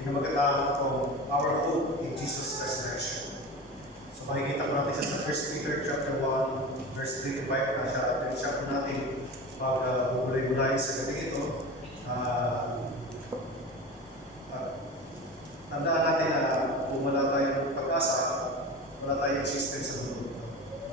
pinamagataan kung our hope in Jesus' resurrection. So makikita po natin siya sa 1 Peter chapter 1, verse 3 to 5 na siya. Then siya po natin pag-bulay-bulay sa gabi ito. Tandaan natin na kung wala tayong pag-asa, wala tayong system sa mundo.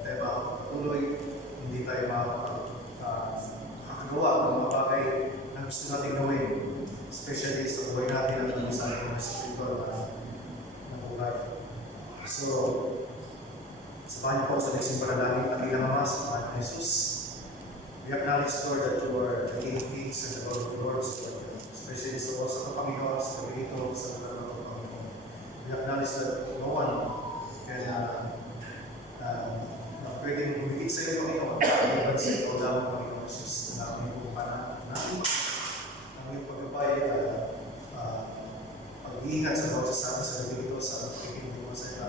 Tayo makakatuloy, hindi tayo makakagawa ng mga bagay na gusto natin gawin. Especially sa buhay natin at sa ating mga spiritual na buhay. So, samahan niyo po sa isang panalangin at ilang mga sa Panginoon Jesus. We acknowledge, Lord, that you are the King of Kings and the Lord of Lords, especially sa Panginoon, sa Panginoon, sa mga Panginoon. We acknowledge that no one can pwedeng humigit sa iyo, Panginoon, at sa ikaw lang, Panginoon Jesus, na aming pupukanan natin. Ang iyong pagbabay pag-iingat sa bawat sa gabi ito sa pagkikinig mo sa ito.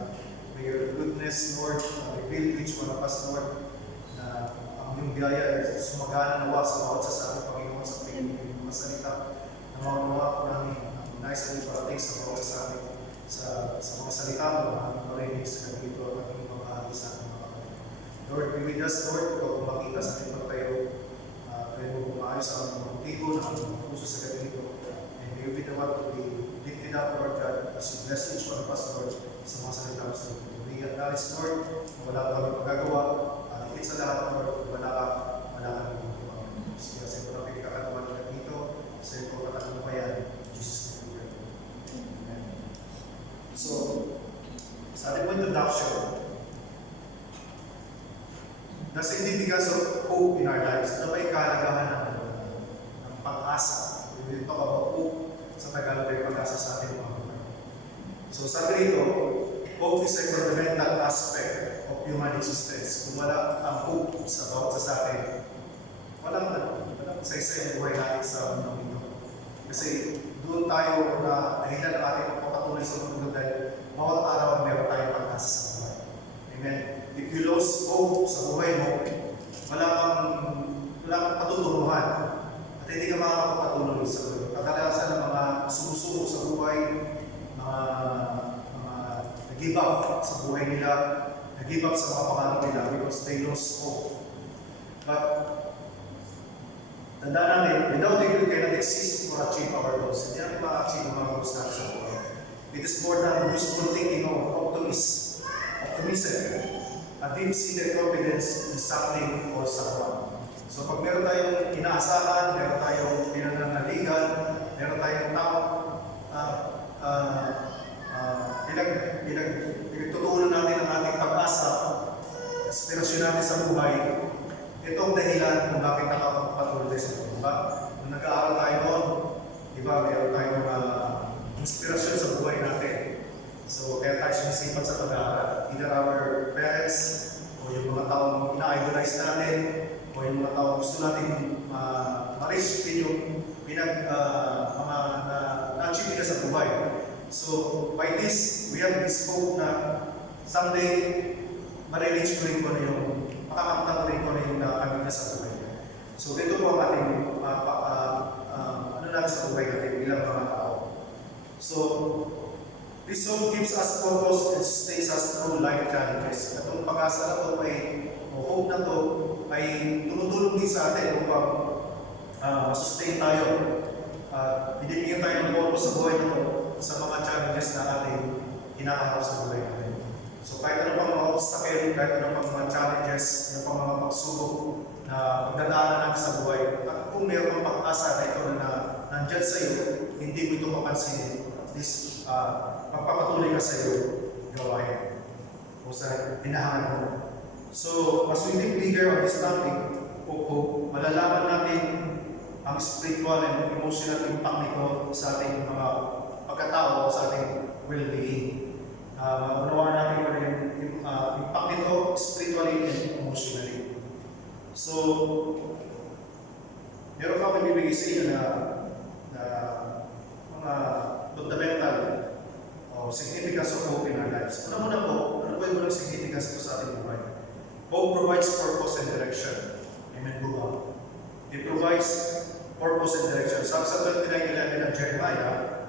May your goodness, Lord, reveal each one of us, Lord, na ang iyong biyaya ay sumagana nawa sa bawat sa ating Panginoon sa pagkikinig mo sa salita. Na mga ko namin ang nais na iparating sa bawat sa ating sa mga salita mo na aming marinig sa gabi ito at aming mamahagi sa ating mga kapatid. Lord, be with us, Lord, ikaw kung makita sa ating pagtayo. Kaya mo pumaayos sa aming mga tigo na aming puso sa gabi ito. And may be the one to be lifted up, Lord God, as you bless each one of us, Lord, sa mga salita mo sa gabi ito. We acknowledge, Lord, na wala ka kami magagawa. Higit sa lahat, Lord, wala ka magagawa. Sige, sa ito na pinagkakatawa na dito, sa ito katatalupayan, Jesus' name we pray. Amen. So, sa ating introduction, the significance of hope in our lives. Ano ba yung kahalagahan ng pag-asa? We will talk about hope sa Tagalog ay pag-asa sa ating mga buhay. So sabi rito, hope is a fundamental aspect of human existence. Kung wala ang hope sa bawat sa atin, walang isa-isa yung buhay natin sa mundo ito. Kasi doon tayo na dahilan ng ating pagpapatuloy sa mundo dahil bawat araw meron tayong pag-asa sa buhay. Amen. If you lose hope sa buhay mo, wala kang patuturuan at hindi ka makakapatuloy sa buhay. Kadalasan ng mga sumusubok sa buhay, mga nag-give up sa buhay nila, nag-give up sa mga pangarap nila because they lost hope. But tandaan natin, without it, we cannot exist or achieve our goals. Hindi natin ma-achieve ang mga goals natin sa buhay. It is more than wishful thinking or optimism. A deep-seated confidence in something or someone. So pag meron tayong inaasahan, meron tayong pinananaligan, meron tayong taong pinagtutuunan natin ang ating pag-asa, inspirasyon natin sa buhay, ito ang dahilan kung bakit nakapagpatuloy tayo sa buhay. Diba? Nung nag-aaral tayo noon, diba, meron tayong inspirasyon sa buhay natin. So, kaya tayo sumisipat sa pag-aaral. Either our parents, o yung mga taong ina-idolize natin, o yung mga taong gusto natin ma-reach din yung na-achieve nila sa buhay. So, by this, we have this hope na someday, ma-reach ko rin ko na yung, makakamta ko rin ko na yung nakamit na sa buhay. So, dito po ang ating, ano natin sa buhay natin bilang mga tao. So, this hope gives us purpose and sustains us through life challenges. Itong pag-asa na ito o hope na ito ay tumutulong din sa atin upang sustain tayo. Binibigyan tayo ng purpose sa buhay na ito sa mga challenges na ating hinaharap sa buhay natin. So kahit ano pang mga obstacle, kahit ano pang mga challenges, ano pang mga pagsubok na pagdadaanan natin sa buhay, at kung mayroon kang pag-asa na ito na nandyan sa iyo, hindi mo ito mapansinin. At least, magpapatuloy ka sa iyo gawain o sa hinahangan mo. So, as we dig bigger on this topic, malalaman natin ang spiritual and emotional impact nito sa ating mga pagkatao, sa ating well-being. Maunawaan natin kung ano yung impact nito spiritually and emotionally. So, meron pa magbibigay sa iyo na mga fundamental o significance of hope in our lives. Una-una po, ano ba yung significance ito sa ating buhay? Hope provides purpose and direction. Amen po ba? It provides purpose and direction. Sabi sa 29:11 ng Jeremiah,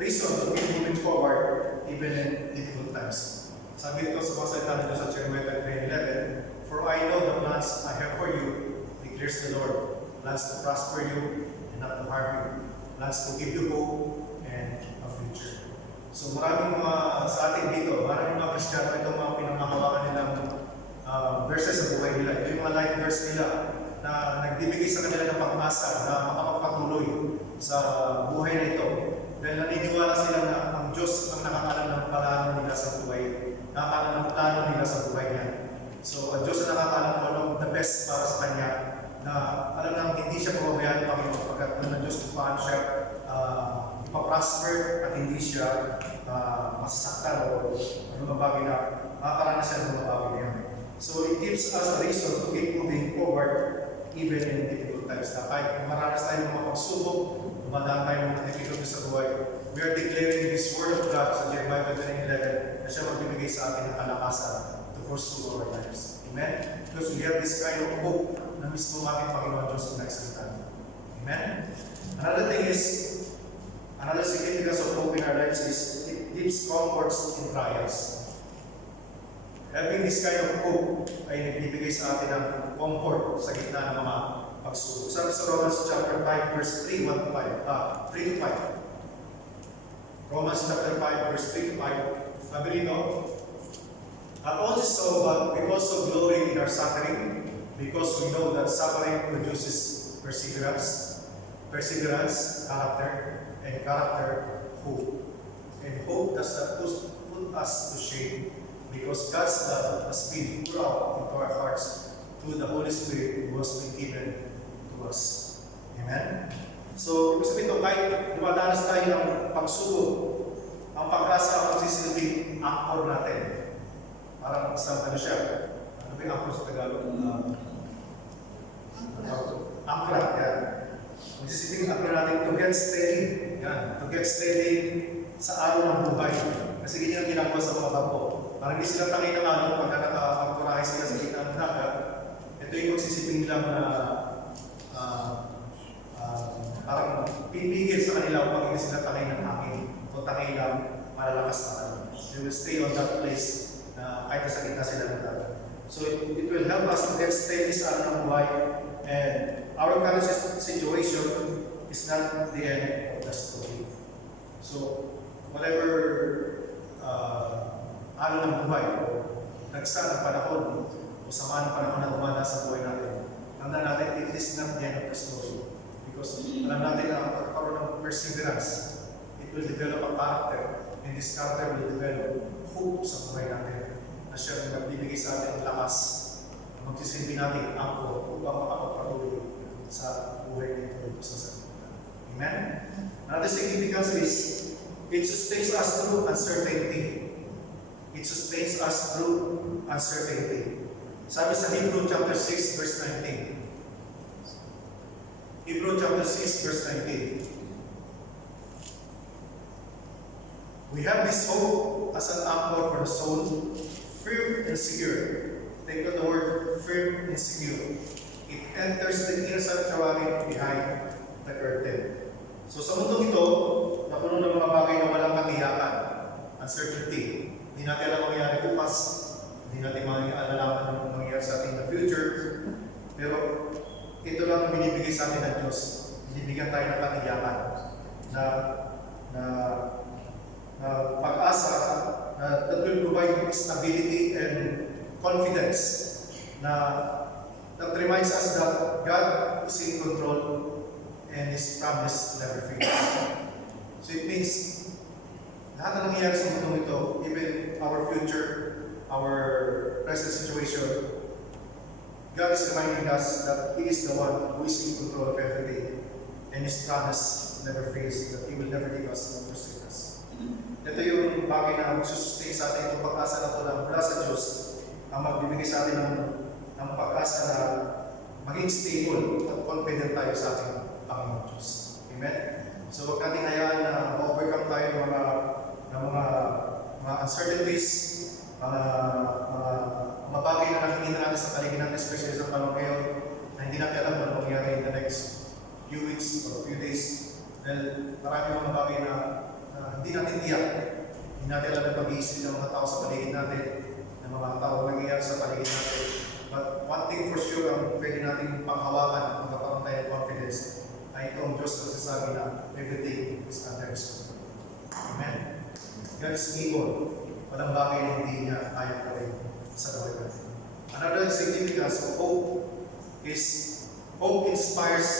reason to keep moving forward even in difficult times. Sabi ito sa pasalita nito sa Jeremiah 3:11, "For I know the plans I have for you, declares the Lord, plans to prosper you and not to harm you, plans to give you hope and a future." So maraming mga sa atin dito, maraming mga Kristiyano, itong mga pinamahawakan nilang verses sa buhay nila. Ito yung mga life verse nila na nagbibigay sa kanila ng pag-asa na makapagpatuloy sa buhay na ito. Dahil naniniwala sila na ang Diyos ang nakakalam ng plano nila sa buhay. Nakakalam ng plano nila sa buhay niya. So, ang Diyos ang nakakalam kung ano the best para sa Kanya, na alam na hindi siya pababayaan ng Panginoon pagkat ng Diyos kung paano siya ipaprosper at hindi siya masasaktan o mga bagay na makakaranas siya ng mga bagay na yan. So, it gives us a reason to keep moving forward even in difficult times. Na kahit maranas tayo ng mga pagsubok, dumadaan tayo ng mga difficulty sa buhay, we are declaring this word of God sa Jeremiah 3:11 na siya magbibigay sa atin ng kalakasan to pursue our lives. Amen? Because we have this kind of hope na mismo aking Panginoon Diyos ang nagsalita. Amen? Another thing is, another significance of hope in our lives is it gives comforts in trials. Having this kind of hope ay nagbibigay sa atin ng comfort sa gitna ng mga pagsubok. Sabi sa Romans chapter 5 verse 3 to 5. Romans chapter 5 verse 3 to 5. Sabi rito, "Not only so, but we also glory in our suffering, because we know that suffering produces perseverance, perseverance, character, and character, hope. And hope does not put us to shame, because God's love has been poured out into our hearts through the Holy Spirit who has been given to us." Amen? So, ibig sabihin ito, kahit dumadanas tayo ng pagsubok, ang pag-asa ang magsisilbing anchor natin. Parang isang ano siya, ano ba yung anchor sa Tagalog? Anchor, yan. Magsisilbing anchor natin to get steady. Yan, to get steady sa araw ng buhay. Kasi ganyan ang ginagawa sa mga bangko. Parang hindi sila tangay ng alon pagka nakapagkurahay sila sa gitna ng dagat. Ito yung magsisiping lang na parang pipigil sa kanila upang hindi sila tangay ng hangin o tangay lang malalakas na alon. They will stay on that place na kahit sa gitna sila ng dagat. So it will help us to get steady sa araw ng buhay, and our current situation is not the end of the story. So whatever ano ng buhay o nagsa ng panahon o sama ng panahon na umanda sa buhay natin, tanda natin, it is not the end of the story. Because alam natin na ang pagkakaroon ng perseverance, it will develop a character, and this character will develop hope sa buhay natin, na siya ang magbibigay sa atin ng lakas, magsisilbi natin ang anchor upang makapagpatuloy sa buhay nito sa sanlibutan. Amen? Another significance is, it sustains us through uncertainty. It sustains us through uncertainty. Sabi sa Hebrew chapter 6 verse 19. Hebrew chapter 6 verse 19. "We have this hope as an anchor for the soul, firm and secure." Take note the word firm and secure. It enters the inner sanctuary behind the curtain. So sa mundong ito, napuno ng mga bagay na walang katiyakan, uncertainty. Hindi natin alam mangyayari bukas, hindi natin alalaman ang mangyayari sa ating in the future, pero ito lang ang binibigay sa atin ng Diyos. Binibigyan tayo ng katiyakan na pag-asa that will provide stability and confidence that reminds us that God is in control and His promise never fails. So it means lahat na nangyayari sa mundo ito, even our future, our present situation, God is reminding us that He is the one who is in control of everything, and His promise never fails, that He will never leave us nor forsake us. Ito yung bagay na magsusustain sa atin, itong pag-asa na ito na mula sa Diyos, ang magbibigay sa atin ng pag-asa na maging stable at confident tayo sa ating Panginoon Diyos. Amen? So huwag natin hayaan na ma-overcome tayo ng mga uncertainties, mga bagay na nakikita natin sa paligid natin, especially sa panahon ngayon, na hindi natin alam ano mangyari in the next few weeks or few days. Dahil marami mga bagay na hindi natin tiyak. Hindi natin alam ang pag-iisip ng mga tao sa paligid natin, ng mga tao nangyayari sa paligid natin. But one thing for sure ang pwede natin panghawakan, magkaroon tayo ng confidence, ay ito ang Diyos na sasabi na everything is under His control. Amen? God is able. Walang bagay na hindi niya kaya gawin sa buhay natin. Another significance of hope is hope inspires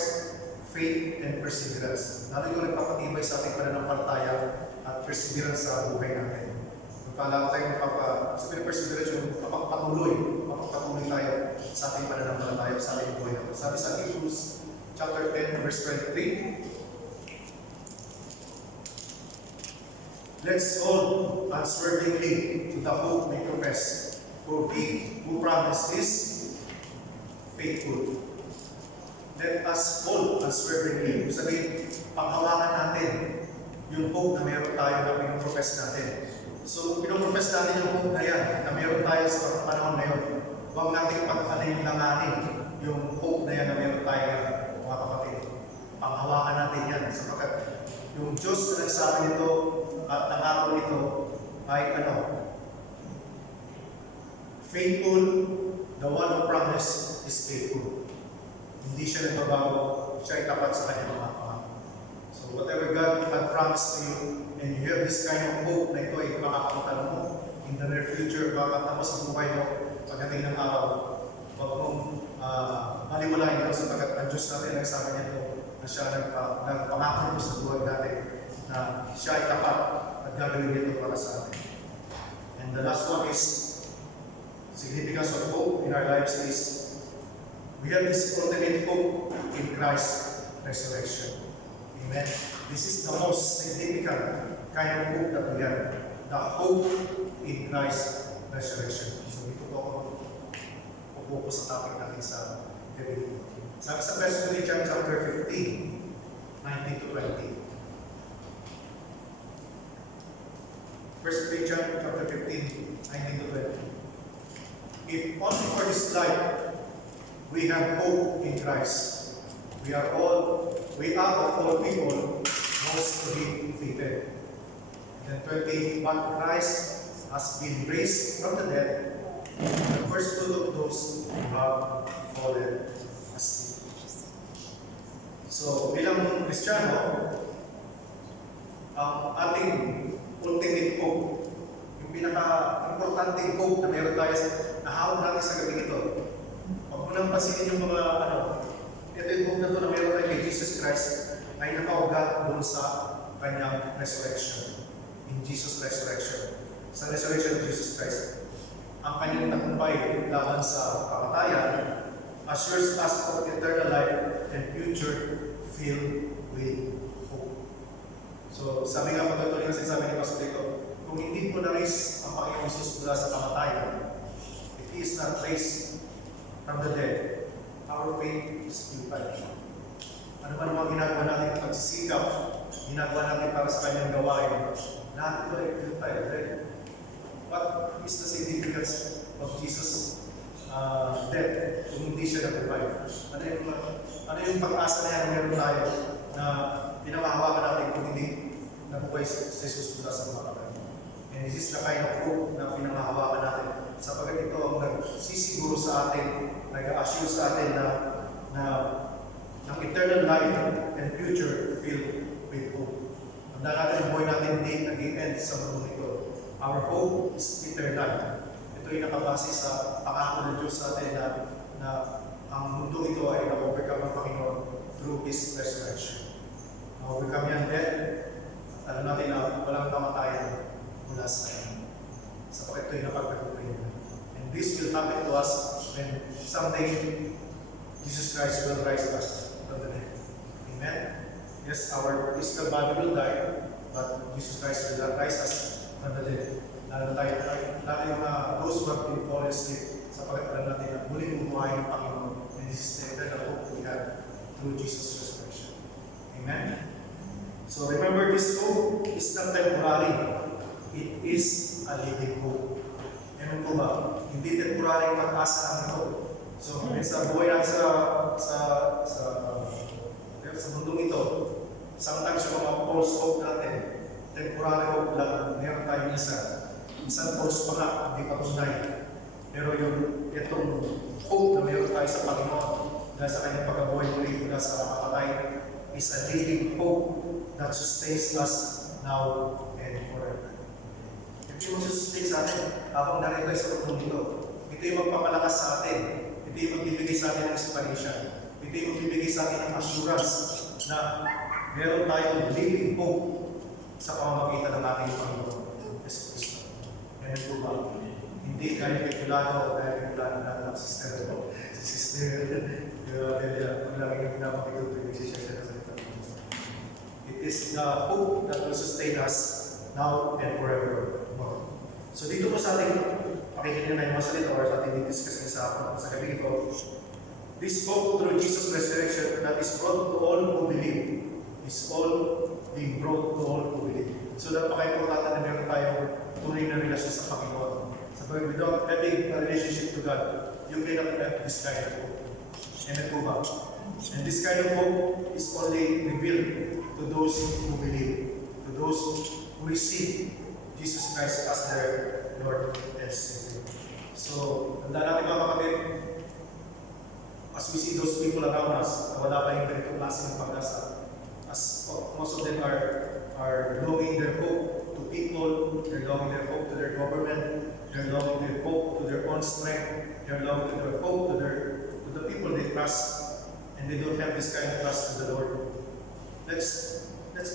faith and perseverance. Lalo yung nagpapatibay sa ating pananampalataya at perseverance sa buhay natin. Kung tayo perseverance yung mapagpatuloy tayo sa ating pananampalataya sa ating buhay natin. Sabi sa Hebrews chapter 10 verse 23, let's hold unswervingly to the hope we profess, for He who promised is faithful. Let us hold unswervingly. Ibig sabihin, panghawakan natin yung hope na meron tayo na pinoprofess natin. So, pinoprofess natin yung hope na yan, na meron tayo sa panahon na yun. Huwag natin pag-alinlanganin yung hope na yan na meron tayo, mga kapatid. Panghawakan natin yan, sapagkat yung Diyos na nagsabi nito at nangako nito ay faithful, the one who promised is faithful. Hindi siya nagbabago, siya ay tapat sa kanyang mga pangako. So whatever God had promised to you, and you have this kind of hope na ito ay makakapunta mo in the near future, makakatapos ang buhay mo pagdating ng araw, huwag mong maliwalain ito sapagkat ang Diyos natin nagsabi niya ito na siya nagpangako sa buhay natin na siya ay tapat at gagawin ito para sa atin. And the last one is significance of hope in our lives is we have this ultimate hope in Christ's resurrection. Amen. This is the most significant kind of hope that we have. The hope in Christ's resurrection. So dito po ako pupupo sa topic natin sa gabi. Sabi sa 1 Corinthians chapter 15, 19 to 20. 1 Corinthians chapter 15, 19 to 20. If only for this life we have hope in Christ, we are of all people most to be defeated. And then 20, but Christ has been raised from the dead, the first fruit of those who have fallen asleep. So, bilang Kristiyano, ang ating ultimate hope, yung pinaka-importanting hope na meron tayo na hawak natin sa gabi ito. Huwag mo nang pasinin yung mga ito yung hope na ito na meron tayo kay Jesus Christ ay nakaugat doon sa kanyang resurrection. In Jesus' resurrection. Sa resurrection of Jesus Christ. Ang kanyang tagumpay laban sa kamatayan assures us of eternal life and future filled with hope. So, sabi nga pagkatuloy kasi sabi ni Pastor dito, kung hindi mo na-raise ang Panginoong Jesus mula sa kamatayan, if He is not raised from the dead, our faith is futile. Ano man ang ginagawa natin pagsisikap, ginagawa natin para sa kanyang gawain, lahat ito ay futile. What is the significance of Jesus' death kung hindi siya nabuhay? Ano yung pag-asa na yan na meron tayo na pinamahawakan natin kung hindi nabuhay si Jesus mula sa mga kapatid? And this is the kind of hope na pinamahawakan natin sapagkat ito ang nagsisiguro sa atin, nag-assure sa atin na ng eternal life and future filled with hope. Handa natin ang buhay natin hindi nag-i-end sa mundo ito. Our hope is eternal. Ito ay nakabase sa pangako ng Diyos sa atin na ang mundo ito ay na-overcome ng Panginoon through His resurrection. Na-overcome yan death. Alam natin na walang kamatayan mula sa Kanya. Sapagkat ito ay napagtagumpay niya. And this will happen to us when someday Jesus Christ will rise us from the dead. Amen? Yes, our physical body will die, but Jesus Christ will rise us from the dead. Lalo yung those who have been fallen asleep, sapagkat alam natin na muling bumuhay ng Panginoon. And this is the eternal hope we have through Jesus' resurrection. Amen? So remember, this hope is not temporary. It is a living hope. Ano po ba? Hindi temporary ang pag-asa ng ito. So, sa buhay natin sa mundong ito, sometimes yung mga false hope natin temporary hope lang, meron tayo minsan false pa nga, hindi pa tunay. Pero itong hope na meron tayo sa Panginoon, dahil sa kanyang pagkabuhay muli mula sa kapatay, is a living hope that sustains us now and forever. Ito yung magsusustain sa atin habang narito tayo sa mundo nito. Ito yung magpapalakas sa atin. Ito yung magbibigay sa atin ng inspiration. Ito yung magbibigay sa atin ng assurance na meron tayong living hope sa pamamagitan ng ating Panginoon, Yesu Cristo. Ganyan po ba? Hindi dahil kay Kulano o dahil kay Kulano na sister ko. Si sister, Delia, ang lagi na pinapakita ito yung siya sa salita. It is the hope that will sustain us now and forevermore. So dito po sa ating pakinggan na yung masalita or sa ating discuss sa gabi ito, this hope through Jesus' resurrection that is brought to all who believe is all being brought to all who believe. So napaka-importante na meron tayong tunay na relasyon sa Panginoon. Sabi, without having a relationship to God, you cannot have this kind of hope. Amen po ba? And this kind of hope is only revealed to those who believe, to those who receive Jesus Christ as their Lord and Savior. So, tanda natin mga kapatid, as we see those people around us, na wala pa yung ganitong klase ng pag-asa, as most of them are longing their hope to people, they're longing their hope to their government, they're longing their hope to their own strength, they're longing their hope to the people they trust, and they don't have this kind of trust to the Lord. Let's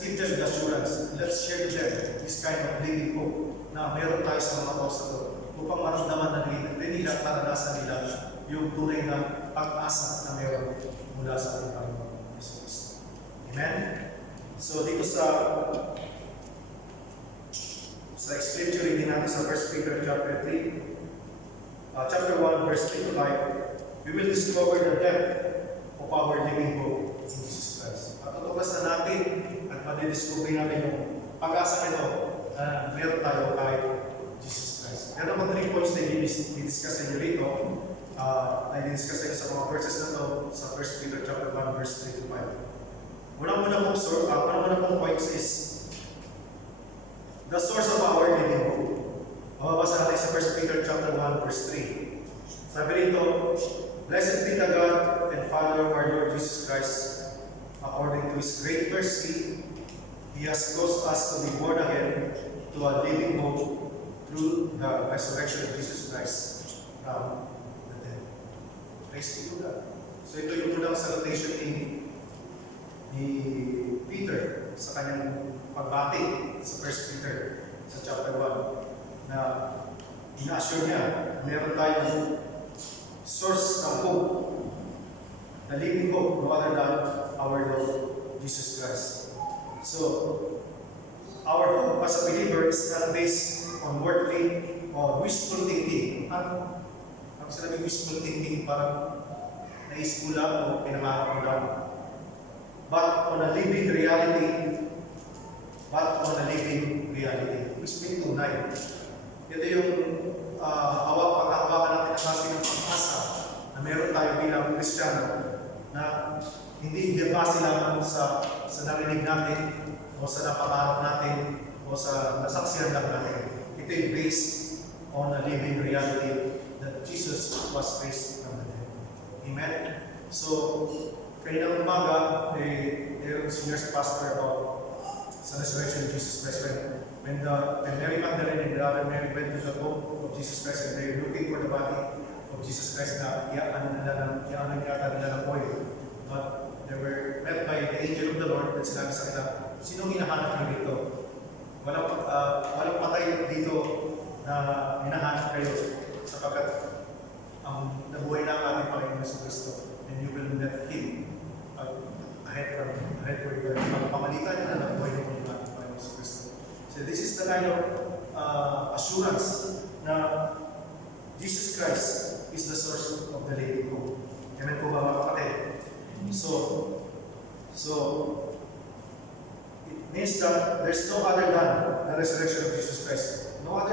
give them the assurance. Let's share to them this kind of living hope na meron tayo sa mga apostol upang maramdaman na nila at maranasan nila yung tunay na pag-asa na meron mula sa ating Panginoon Jesus. Amen? So dito sa scripture reading natin sa 1 Peter chapter 3, chapter 1 verse 3 to 5, we will discover the depth of our living hope in Jesus Christ. At tutuklasan natin at madidiscover natin yung pag-asa nito na meron tayo kay Jesus Christ. Meron mga 3 points na i-discuss nyo rito, na i-discuss nyo sa mga verses na to sa 1 Peter chapter 1 verse 3 to 5. Unang-una pong points is the source of our living hope. Mababasa natin sa 1 Peter chapter 1 verse 3. Sabi rito, blessed be the God and Father of our Lord Jesus Christ. According to His great mercy, He has caused us to be born again to a living hope through the resurrection of Jesus Christ from the dead. Praise be to God. So ito yung unang salutation ni Peter sa kanyang pagbati sa 1 Peter sa chapter 1 na ina-assure niya meron tayong source ng hope, the living hope, no other than our Lord Jesus Christ. So, our hope as a believer is not based on worldly or wishful thinking. Ang sinabi wishful thinking, parang naisip mo lang o pinangarap mo lang. But on a living reality, which means tunay. Ito yung pagkakawakan natin ang klase ng pag-asa na meron tayo bilang Kristiyano na hindi base lang sa narinig natin o sa napangarap natin o sa nasaksihan lang natin. Ito yung based on a living reality that Jesus was raised from the dead. Amen? So, kayo ng umaga, mayroong senior pastor sa resurrection of Jesus Christ when Mary Magdalene and the other Mary went to the tomb of Jesus Christ and they were looking for the body of Jesus Christ na iyaan yata nila ng oil. But they were met by the angel of the Lord at sinabi sa kanila, sinong hinahanap niyo dito? Walang patay dito na hinahanap kayo sapagkat ang nabuhay na ang ating Panginoon Yesu Cristo and you will met Him ahead where you are. Pamalitan niya na nabuhay na ang ating Panginoon Yesu Cristo. So this is the kind of assurance na Jesus Christ is the source of the living hope. Amen po ba mga kapatid? So it means that there's no other than the resurrection of Jesus Christ. No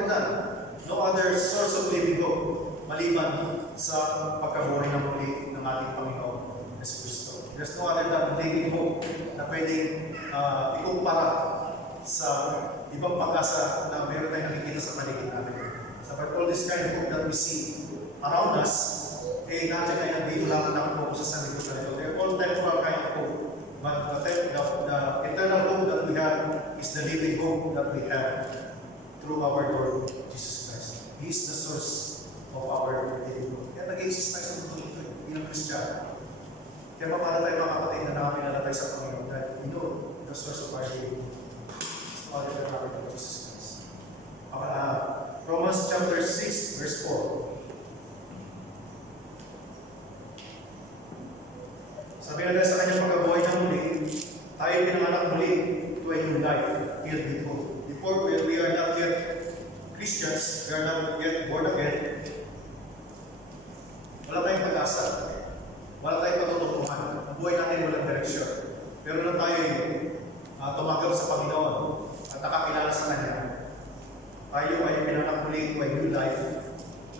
other source of living hope maliban sa pagkabuhay ng muli ng ating Panginoon Yesu Cristo. There's no other than living hope na pwedeng ikumpara sa ibang pag-asa na meron tayong nakikita sa paligid natin. So, but all this kind of hope that we see around us, nandiyan na yan, dito lang nakapokus sa sarili ko. They're all temporal kind of hope. But the eternal hope that we have is the living hope that we have through our Lord Jesus Christ. He is the source of our living hope. Kaya nag-exist tayo sa mundo ito, bilang Kristiyano. Kaya paano tayo makakatay na nakakilala tayo sa Panginoon dahil we know the source of our living hope. It's the Father, the Lord Jesus Christ. Romans chapter 6, verse 4. Sabi na sa kanyang pagkabuhay ng muli, tayo pinanganak muli to a new life, filled with hope. Before, we are not yet Christians, we are not yet born again, wala tayong pag-asa, wala tayong patututungan, ang buhay natin walang direksyon. Pero nung tayo tumagal sa Panginoon at nakakilala sa Kanya, tayo ay pinanganak muli to a new life.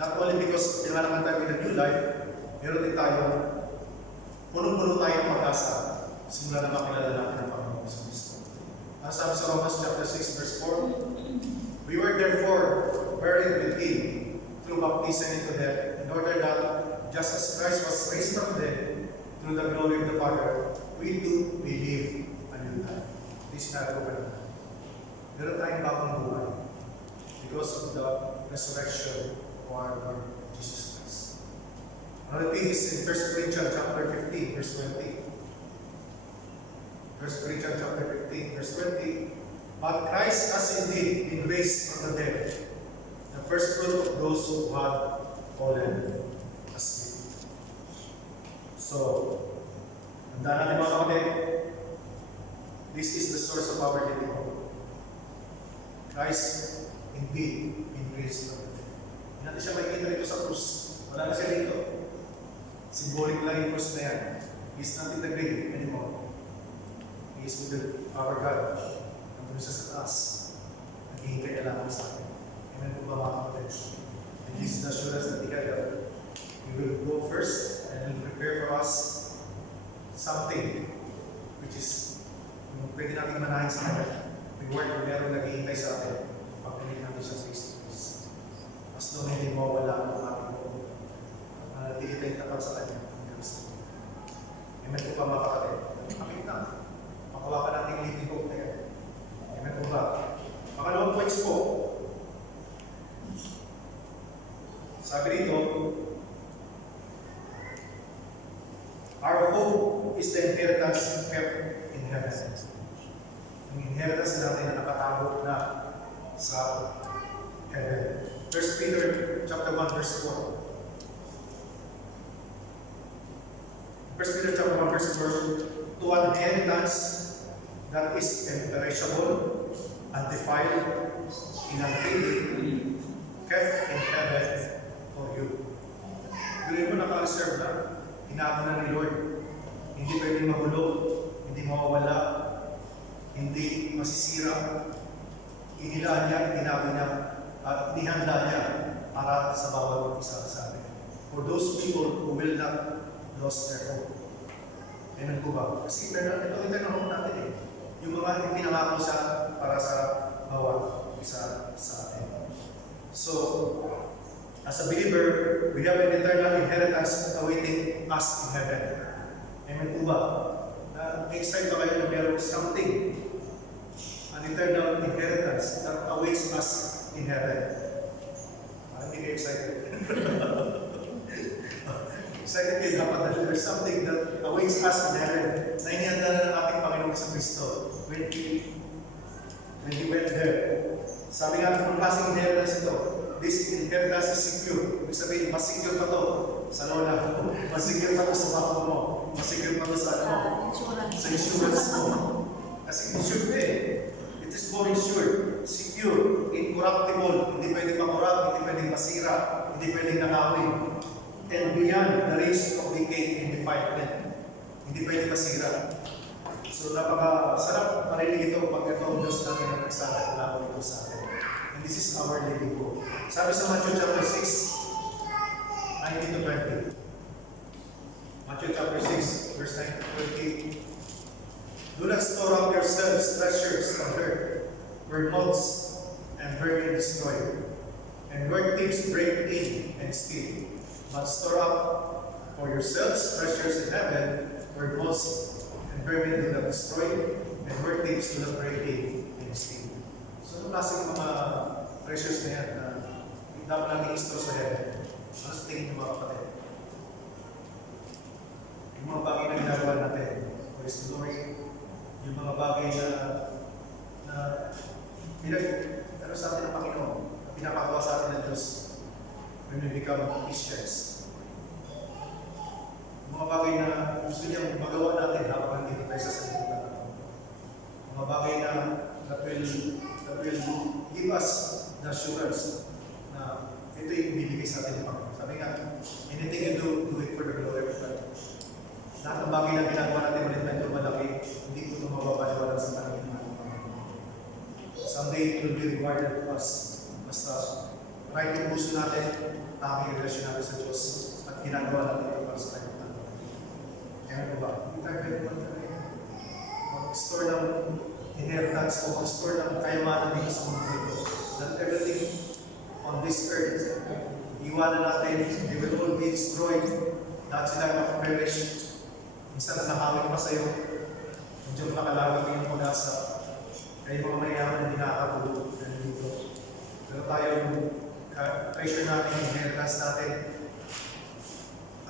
Not only because pinanganak tayo with a new life, meron din tayo punong-puno tayo ng pag-asa simula na makilala natin ang Panginoon sa Kristo. Sabi sa Romans chapter 6, verse 4, we were therefore buried with Him through baptism into death, in order that, just as Christ was raised from dead through the glory of the Father, we too may live a new life. This is not open. Meron tayong bagong buhay because of the resurrection of our Lord Jesus Christ. Another thing is in 1 Corinthians chapter 15, verse 20. 1 Corinthians chapter 15, verse 20. But Christ has indeed been raised from the dead, the first fruit of those who had fallen asleep. So, handa natin mga kapatid, this is the source of our living hope. Christ indeed been raised from the dead. Hindi natin siya makikita dito sa krus. Wala na siya dito. Symbolic lang yung cross na yan. He's not in the grave anymore. He is with our God. Nandun siya sa taas. Naghihintay na lang sa akin. Amen po ba mga kapatid? And this is the assurance that we have. We will go first and will prepare for us something which is pwede natin manahin sa akin. Reward na meron naghihintay sa atin. Pagpilit natin siya face to face. As long hindi mo wala ang ating po. Nagigitay tapat sa kanya. Amen po ba mga kapatid? Pakita na. Makawa ka natin living hope na yan. Amen po ba? Pangalawang points po. Sabi dito, our hope is the inheritance kept in heaven. Ang inheritance natin na nakatago na sa heaven. 1 Peter chapter 1 verse 4. 1 Peter chapter 1 verse 4, to an inheritance that is imperishable, undefiled, inunfading, kept in heaven for you. Tuloy mo naka-reserve na, hinabo na ni Lord. Hindi pwedeng mahulog, hindi mawawala, hindi masisira. Inilaan niya, hinabo niya, at inihanda niya para sa bawat isa sa atin. For those people who will not lost their hope. Amen po ba? Kasi ito na hope natin eh. Yung mga pinangako sa para sa bawat isa sa atin. So, as a believer, we have an eternal inheritance awaiting us in heaven. Amen po ba? Na-excite ba kayo na meron something, an eternal inheritance that awaits us in heaven? Hindi kayo excited? Excited kayo dapat na there's something that awaits us in heaven na inihanda na ng ating Panginoon sa Kristo when He went there. Sabi nga, kung klaseng inheritance ito, this inheritance is secure. Ibig sabihin, mas secure pa to sa lola mo, mas secure pa to sa bako mo, mas secure pa to sa ano mo, sa insurance mo. Kasi insured pa eh. It is more insured, secure, incorruptible, hindi pwedeng makurap, hindi pwedeng masira, hindi pwedeng nakawin. And beyond the range of decay and defilement. Hindi pwedeng masira. So napaka-sarap marinig ito pag ito ang Diyos natin ang nagsama at nalaman ito sa atin. And this is our living hope. Sabi sa Matthew chapter 6, 19 to 20. Matthew chapter 6, verse 19 to 20. Do not store up yourselves treasures on earth, where moths and vermin destroy, and where thieves break in and steal. But store up for yourselves treasures in heaven, where moths and vermin do not destroy, and where thieves do not break in and steal. So, anong klaseng mga treasures na yan na dapat natin i-store sa heaven? Ano sa tingin ng mga kapatid? Yung mga bagay na ginagawa natin, praise the Lord, yung mga bagay na ano sa atin ng Panginoon, na pinapagawa sa atin ng Diyos when we become Christians. Mga bagay na gusto niyang magawa natin habang nandito tayo sa sanlibutan. Mga bagay na that will give us the assurance na ito yung ibibigay sa atin ng Panginoon. Sabi nga, anything you do it for the glory of God. Lahat ng bagay na ginagawa natin malit o malaki, hindi po ito mababaliwala sa Panginoon. Someday it will be rewarded to us. Basta right yung puso natin, tamang relasyon natin sa Diyos at ginagawa natin ito para sa Panginoon. Kaya po ba? Hindi tayo pwede mag-store ng inheritance o mag-store ng kayamanan dito sa mundo ito. That everything on this earth, iwanan natin, they will all be destroyed. Lahat sila makaperish. Minsan nakakawin pa sa'yo. Medyo nakalawag yung pag-asa. Kaya mga mayaman hindi nakakatulog dito. Pero tayo, treasure natin, inheritance natin,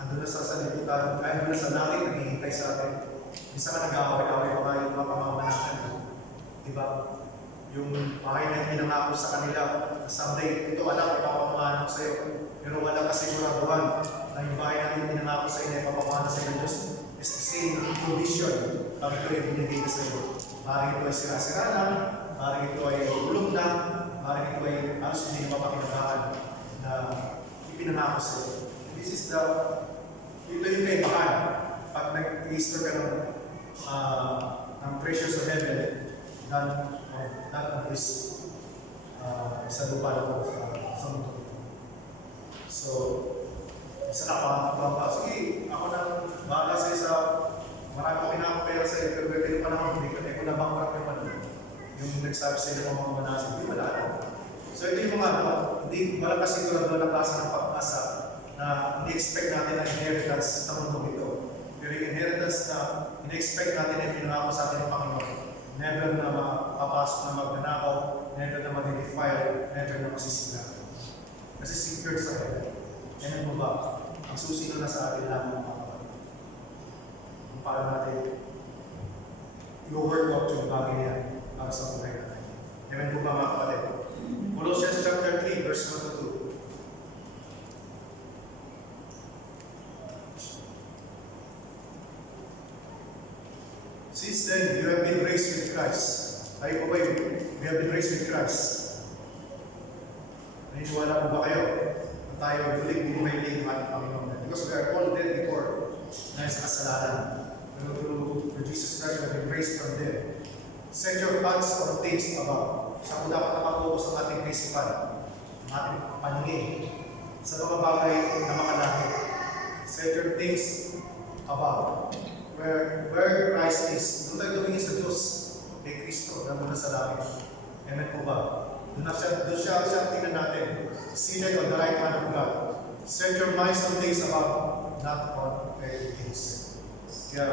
andun na sa sanlibutan, andun na sa langit, naghihintay sa atin. Minsan ka nag-aaway-aaway pa tayo, mga pamamanakan. Diba? Yung bahay na pinangako sa kanila, someday, ito anak, ipapamamahan ko sa'yo. Pero wala kasiguraduhan na yung bahay natin pinangako sa inyo, ipapamamahan sa inyo Diyos. It's the same condition pag ito ay binigay na sa iyo. Maring ito ay sira-sira na, maring ito ay ulog na, maring ito ay halos hindi na mapakinabahan na ipinangako sa iyo. This is the, ito yung kaibahan. Pag nag-Easter ka ng treasures of heaven, not of this sa lupa na po, sa mundo. So, isa na pa, sige, ako na bahala sa'yo sa marami ko pinakapera sa'yo, pero pwede pa naman, hindi ko na bankrupt naman yung nagsabi sa'yo ng mga manasin, hindi wala na. So ito yung mga hindi wala kasi sigurado na klase ng pag-asa na ini-expect natin ang inheritance sa mundo ito. Pero yung inheritance na ini-expect natin ay pinangako sa atin ng Panginoon, never na mapapasok na magnanakaw, never na mag-defile, never na masisira. Kasi secured sa heaven. Yan mo ba? Ang susunod na sa atin lang mga kapatid. Kung paano natin i-work out yung bagay niya para sa buhay natin. Yan mo ba mga kapatid? Colossians chapter 3, verse 1 to 2. Since then, you have been raised with Christ. Tayo po ba yun? We have been raised with Christ. Naniniwala po ba kayo? Tayo huling buhay ng ating Panginoon. Because we are all dead before dahil sa kasalanan. Pero through Jesus Christ, we have been raised from dead. Set your thoughts on things above. Sa kung dapat nakapokus ang ating isipan, ang ating paningin, sa mga bagay na makalaki. Set your things above. Where Christ is. Doon tayo tumingin sa Diyos, kay Kristo, na muna sa langit. Amen po ba? Doon siya tingnan natin. Seated on the right hand of God. Set your minds on things above, not on earthly things. Kaya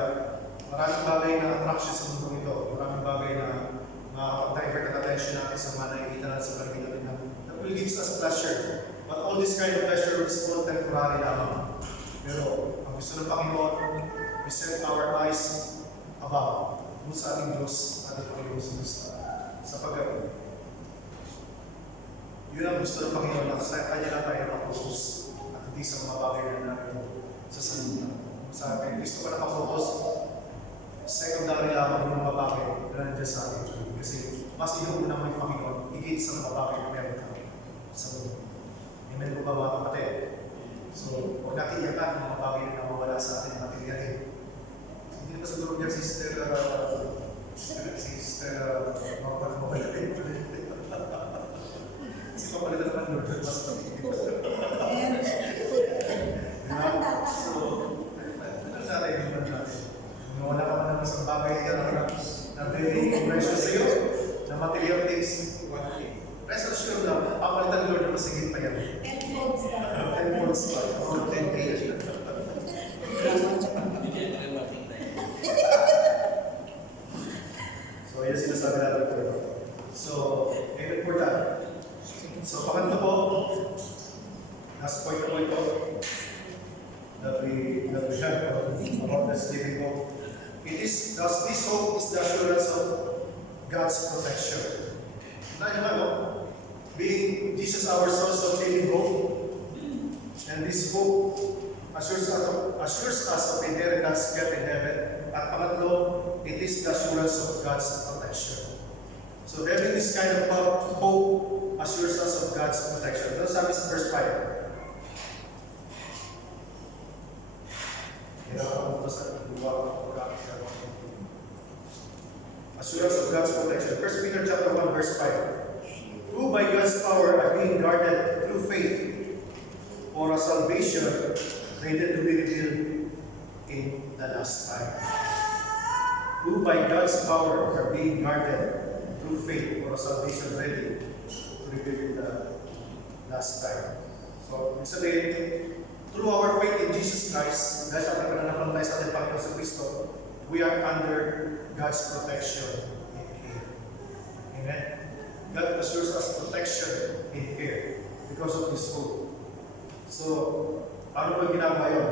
maraming bagay na attraction sa mundo ito. Maraming bagay na makapag-divert ang attention natin sa mga nakikita natin sa paligid natin that will give us pleasure. But all this kind of pleasure is all temporary lamang. Pero ang gusto ng Panginoon, we set our eyes above. Doon sa ating Diyos, ating Panginoon sa Diyos. Sapagkat yun ang gusto ng Panginoon na sa kanya lang tayo nakapokus at hindi sa mga bagay na narito sa sanlibutan. Sa akin, gusto ko nakapokus, secondary lamang yung mga bagay na nandiyan sa atin. Kasi mas inuuna mo yung Panginoon, higit sa mga bagay na meron kami sa mundo. Amen po ba mga kapatid? So, huwag natin iyakan ang mga bagay na nawawala sa atin na natin iyakin. Hindi na siguro niya si Sister kasi papalitan naman Lord, mas pag-ibig. So, ano natin? Wala ka man naman sa bagay na very precious sa iyo. na material things, rest assured na papalitan ni Lord na masigit pa yan. 10 folds na. 10 months pa. Oh, 10 days. So, yan sinasabi natin po. So, amen for that. So, pangatlo po, last point na po ito, that we have about this living hope. This hope is the assurance of God's protection. Dahil ano, being Jesus our source of living hope, and this hope assures us of inheritance kept in heaven. At pangatlo, it is the assurance of God's protection. So having this kind of hope assures us of God's protection. Ito sabi sa verse 5. Assurance of God's protection. 1 Peter chapter 1 verse 5. Who by God's power are being guarded through faith for a salvation ready to be revealed in the last time. Who by God's power are being guarded through faith for a salvation ready to reveal in the last time. So, ibig sabihin, through our faith in Jesus Christ, dahil sa pagkakanampalataya sa ating Panginoon sa Kristo, we are under God's protection and care. Amen? God assures us protection and care because of His hope. So, ano ba ginagawa yun?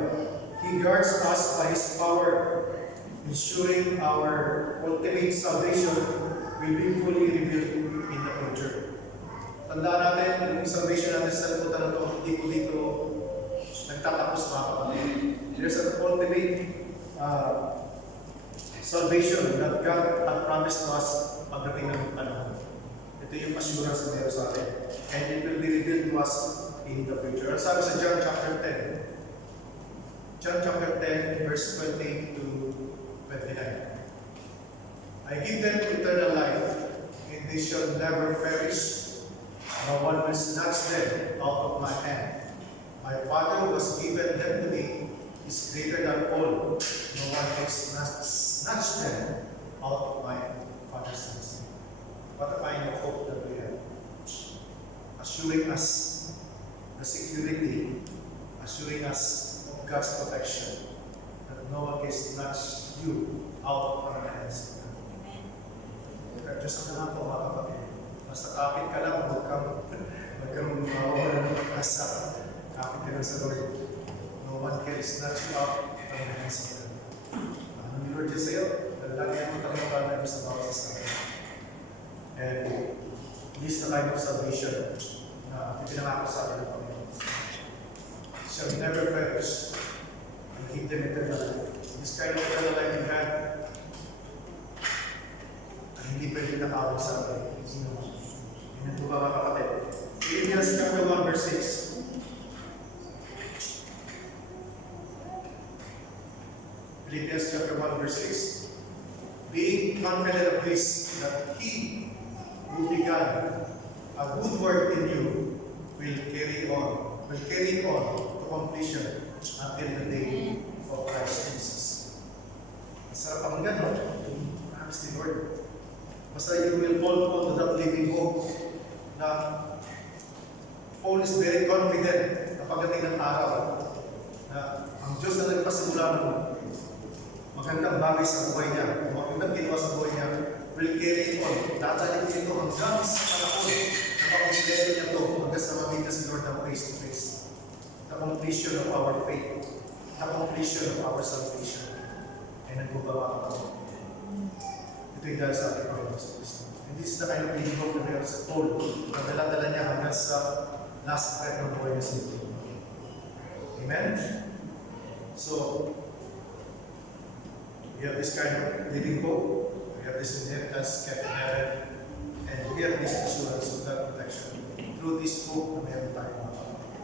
He guards us by His power, ensuring our ultimate salvation will be fully revealed in the future. Tandaan natin, yung salvation natin sa liputan na ito, hindi po dito nagtatapos mga kapatid. There's an ultimate salvation that God had promised to us pagdating ng panahon. Ito yung assurance na meron sa atin. And it will be revealed to us in the future. Ang sabi sa John chapter 10. John chapter 10, verse 20 to 29. I give them eternal life, and they shall never perish. No one will snatch them out of my hand. My Father who has given them to me is greater than all. No one can snatch them out of my Father's hands. What a kind of hope that we have. Assuring us the security, assuring us of God's protection, that no one can snatch you out of our hands. Kaya Diyos ang naman po mga kapatid. Basta kapit ka lang, huwag kang magkaroon ng mawawala ng pag-asa. Kapit ka lang sa Lord. No one can snatch you out of the hands of God. Ano ni Lord Diyos sa'yo? Lagi ang matanggal na Diyos sa bawat sa akin. And this is the kind of salvation na ipinangako sa atin ng Panginoon. Shall never perish and give them eternal life. This kind of eternal life we have, hindi pwede nakawag sa atin. Yan po mga kapatid. Philippians chapter 1 verse 6. Philippians chapter 1 verse 6. Being confident of this, that He who began a good work in you will carry it on to completion until the day of Christ Jesus. Sarap ang gano'n. Promise the Lord. Basta you will hold on to that living hope na Paul is very confident na pagdating ng araw na ang Diyos na nagpasimula mo magandang bagay sa buhay niya, magandang ginawa sa buhay niya, will carry it on. Dadalhin ito hanggang sa panahon na makumpleto niya ito hanggang sa mamita si Lord ng face to face. The completion of our faith, the completion of our salvation. Ay nagbabawa ka po. Ito yung dahil sa ating Panginoon sa Kristo. And this is the kind of living hope na meron sa Paul. Pagdala-dala niya hanggang sa last breath ng buhay niya sa ito. Amen? So, we have this kind of living hope. We have this inheritance kept in heaven. And we have this assurance of God protection through this hope na meron tayo mga kapatid.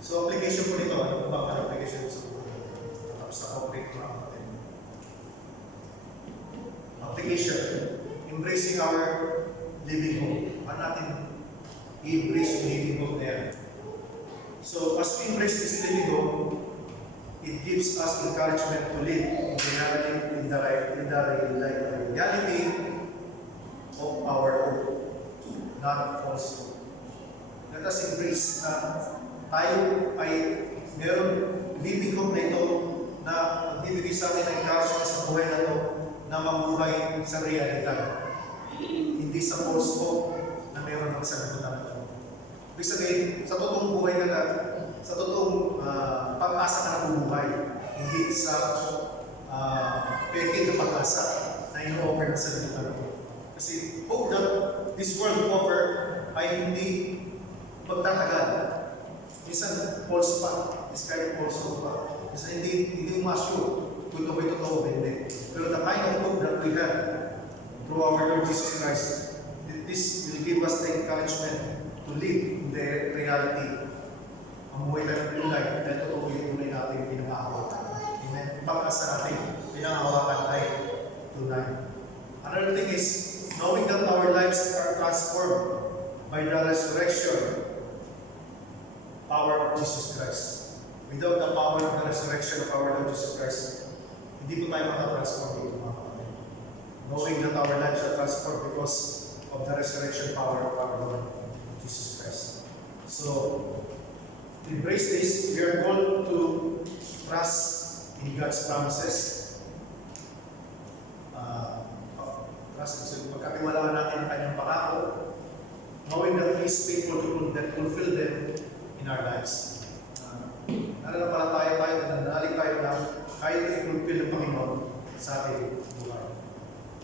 So, application po nito. Ano ba ang application sa buhay? Tapos na complete mga kapatid. Application. Embracing our living hope. Paano natin i-embrace yung living hope na yan? So, as we embrace this living hope, it gives us encouragement to live in the reality of our not falsehood. Let us embrace na tayo ay meron living hope na ito na magbibigay sa atin ng encouragement sa buhay na ito na mabuhay sa realidad. Hindi sa false hope na meron ng sagutan na ito. Ibig sabihin, sa totoong buhay ka na, sa totoong pag-asa ka na bubuhay, hindi sa peke na pag-asa na ino-offer ng sagutan na ito. Kasi hope that this world offer ay hindi magtatagal. Minsan false pa, this kind of false hope pa. Minsan hindi ma-sure kung ito ba'y totoo o hindi. Pero the kind of hope that we have through our Lord Jesus Christ, this will give us the encouragement to live in the reality. Mamuhay tayo ng tunay, dahil totoo yung tunay natin pinangahawakan. Amen? Pag-asa natin, pinangahawakan ay tunay. Another thing is, knowing that our lives are transformed by the resurrection power of Jesus Christ. Without the power of the resurrection of our Lord Jesus Christ, hindi po tayo makatransform dito, mga kapatid. Knowing that our lives are transformed because of the resurrection power of our Lord Jesus Christ. So, to embrace this, we are called to trust in God's promises. Trust, pagkatiwalaan natin ang kanyang pangako, knowing that He is faithful to fulfill them in our lives. Nananampalataya tayo, nananalig tayo na kaya i-fulfill ng Panginoon sa ating buhay.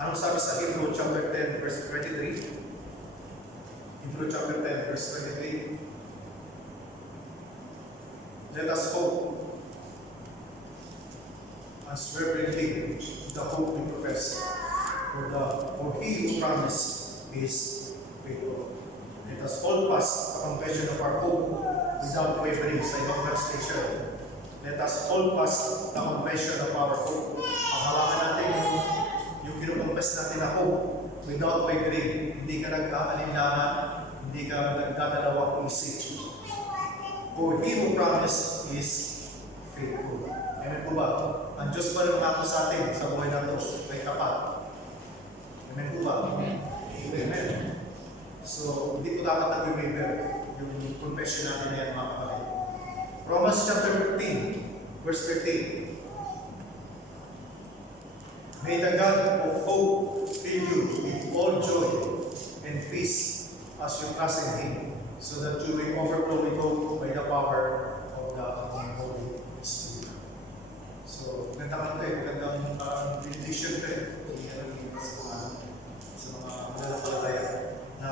Anong sabi sa Hebrew chapter 10 verse 23? Hebrew chapter 10 verse 23. Let us hope unswervingly the hope we profess, for He who promised is faithful. Let us hold fast the confession of our hope without wavering. Sa ibang translation, let us hold fast the confession of our hope. Ang hawakan natin yung kinukumpes natin na hope without wavering. Hindi ka nag-aalinlangan, hindi ka nagdadalawang isip. For He who promised is faithful. Amen po ba? Ang Diyos pa rin ako sa atin sa buhay na ito ay tapat. Amen po ba? Amen. So, hindi po dapat nag-waver yung confession natin na yan, mga kapatid. Romans chapter 15, verse 13. May the God of hope fill you with all joy and peace as you trust in Him, so that you may overflow with hope by the power of the Holy Spirit. So, ganda ka ito, gandang benediction ito. Sa mga mananampalataya na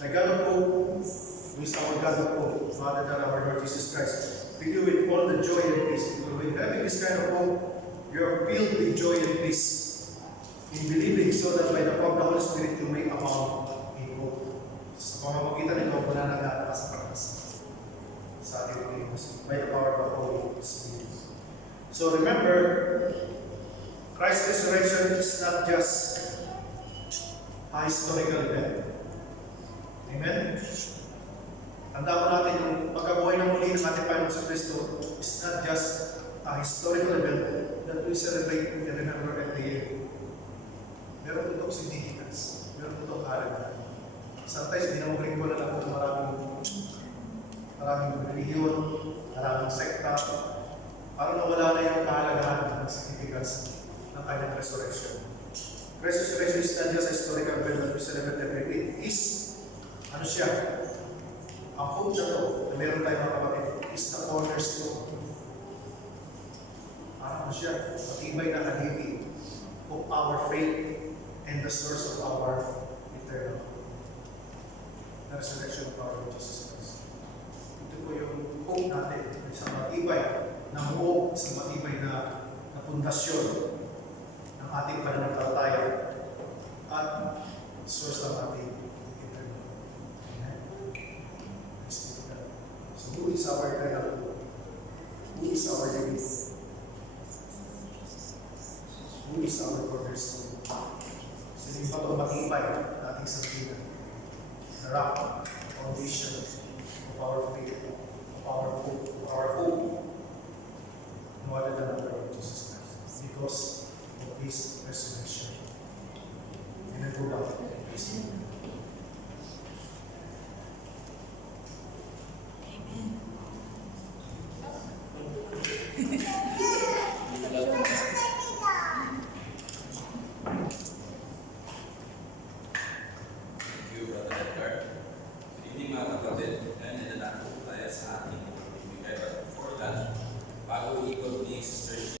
the God of hope, who is our God of hope, Father than our Lord Jesus Christ, fill you with all the joy and peace. When having this kind of hope, you are filled with joy and peace in believing, so that by the power of the Holy Spirit you may abound in hope. Sa pamamagitan nito, wala na gano'n sa pagkasa sa ating Pilipinas, by the power of the Holy Spirit. So remember, Christ's resurrection is not just a historical event. Amen? Tanda po natin yung pagkabuhay ng muli ng ating Panginoon sa Kristo is not just a historical event that we celebrate and remember every year. Meron itong significance. Meron itong halaga. Sometimes, binamagring ko na lang po maraming religion, maraming sekta, para nawala na yung kahalagahan ng significance ng kanyang resurrection. Christ's resurrection is not just a historical event that we celebrate every week. Is, ano siya? Ang hope na ito, na meron tayo mga kapatid, is the cornerstone. Ano siya? Matibay na haligi of our faith and the source of our eternal hope. The resurrection of our Lord Jesus Christ. Ito po yung hope natin, isang matibay na hope, isang matibay na pundasyon ng ating pananampalataya at source ng ating eternal hope. Amen. So who is our eternal hope? Who is our living hope? Who is our cornerstone? Sino yung patong matibay na ating sandigan? The rock, foundation of our faith, of our hope, no other than our Lord Jesus Christ, because of His resurrection. Amen po ba?